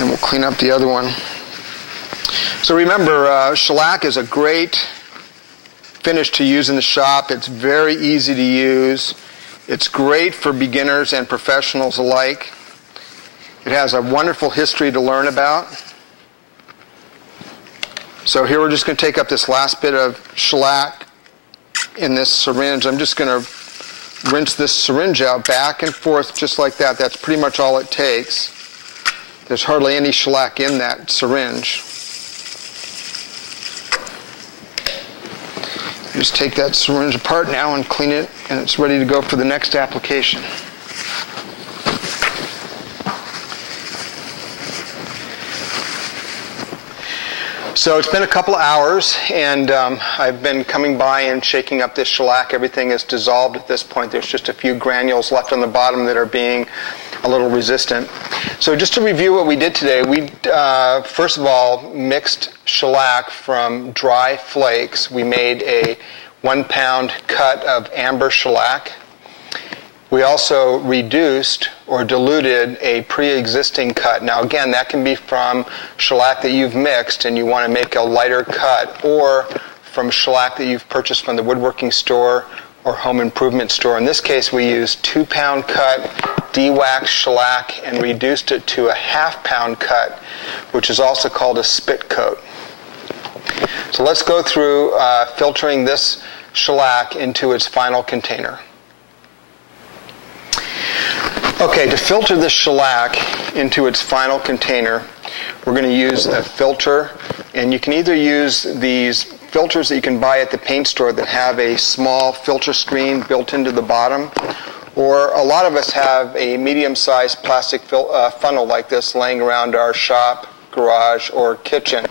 And we'll clean up the other one. So remember, shellac is a great finish to use in the shop. It's very easy to use. It's great for beginners and professionals alike. It has a wonderful history to learn about. So here we're just going to take up this last bit of shellac in this syringe. I'm just going to rinse this syringe out back and forth just like that. That's pretty much all it takes. There's hardly any shellac in that syringe. Just take that syringe apart now and clean it, and it's ready to go for the next application. So it's been a couple of hours, and I've been coming by and shaking up this shellac. Everything is dissolved at this point. There's just a few granules left on the bottom that are being a little resistant. So just to review what we did today, we first of all mixed shellac from dry flakes. We made a 1 pound cut of amber shellac. We also reduced or diluted a pre-existing cut. Now again, that can be from shellac that you've mixed and you want to make a lighter cut, or from shellac that you've purchased from the woodworking store or home improvement store. In this case, we used 2 pound cut de-waxed shellac and reduced it to a 1/2 pound cut, which is also called a spit coat. So let's go through filtering this shellac into its final container. Okay, to filter this shellac into its final container, we're going to use a filter, and you can either use these filters that you can buy at the paint store that have a small filter screen built into the bottom, or a lot of us have a medium-sized plastic funnel like this laying around our shop, garage, or kitchen.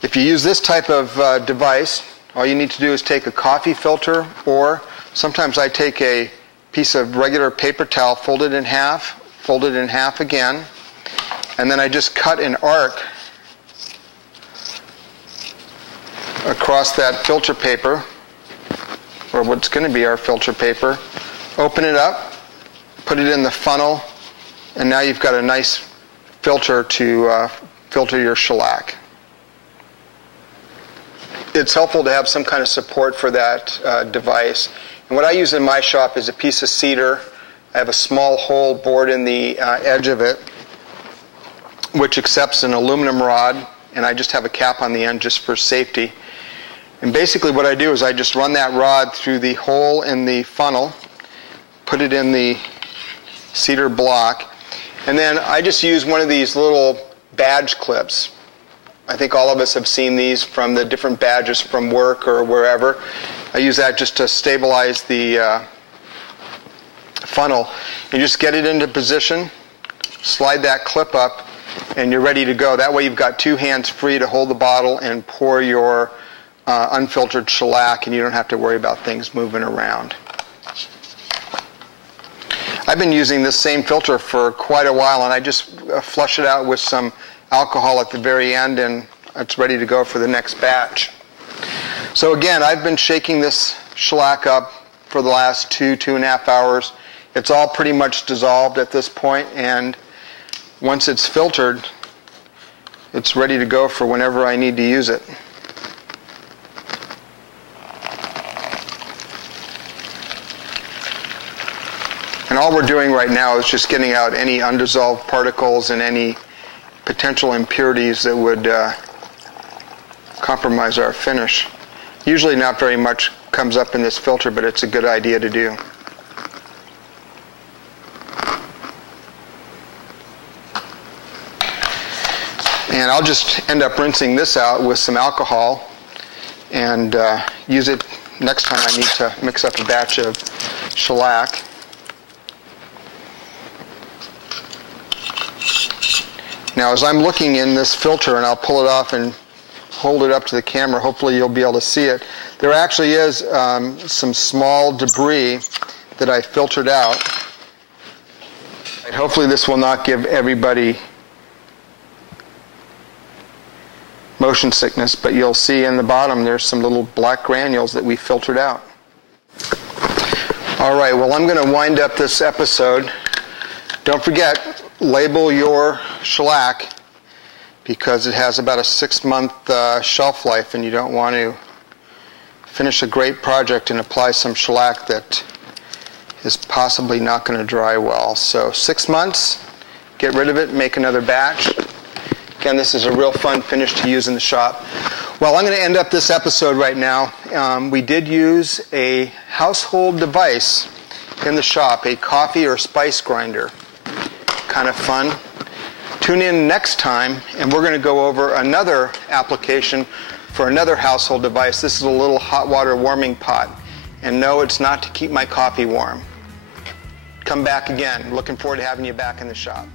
If you use this type of device, all you need to do is take a coffee filter, or sometimes I take a piece of regular paper towel, fold it in half again, and then I just cut an arc across that filter paper, or what's going to be our filter paper, open it up, put it in the funnel, and now you've got a nice filter to filter your shellac. It's helpful to have some kind of support for that device. And what I use in my shop is a piece of cedar. I have a small hole bored in the edge of it, which accepts an aluminum rod, and I just have a cap on the end just for safety. And basically what I do is I just run that rod through the hole in the funnel, put it in the cedar block, and then I just use one of these little badge clips. I think all of us have seen these from the different badges from work or wherever. I use that just to stabilize the funnel. You just get it into position, slide that clip up, and you're ready to go. That way you've got 2 hands free to hold the bottle and pour your unfiltered shellac, and you don't have to worry about things moving around. I've been using this same filter for quite a while, and I just flush it out with some alcohol at the very end, and it's ready to go for the next batch. So again, I've been shaking this shellac up for the last 2.5 hours. It's all pretty much dissolved at this point, and once it's filtered, it's ready to go for whenever I need to use it. And all we're doing right now is just getting out any undissolved particles and any potential impurities that would compromise our finish. Usually not very much comes up in this filter, but it's a good idea to do. And I'll just end up rinsing this out with some alcohol and use it next time I need to mix up a batch of shellac. Now as I'm looking in this filter, and I'll pull it off and hold it up to the camera, hopefully you'll be able to see it, there actually is some small debris that I filtered out. And hopefully this will not give everybody motion sickness, but you'll see in the bottom there's some little black granules that we filtered out. All right, well, I'm going to wind up this episode. Don't forget, label your shellac because it has about a 6-month shelf life, and you don't want to finish a great project and apply some shellac that is possibly not going to dry well. So 6 months, get rid of it, make another batch. Again, this is a real fun finish to use in the shop. Well, I'm going to end up this episode right now. We did use a household device in the shop, a coffee or spice grinder. Kind of fun. Tune in next time, and we're going to go over another application for another household device. This is a little hot water warming pot. And no, it's not to keep my coffee warm. Come back again. Looking forward to having you back in the shop.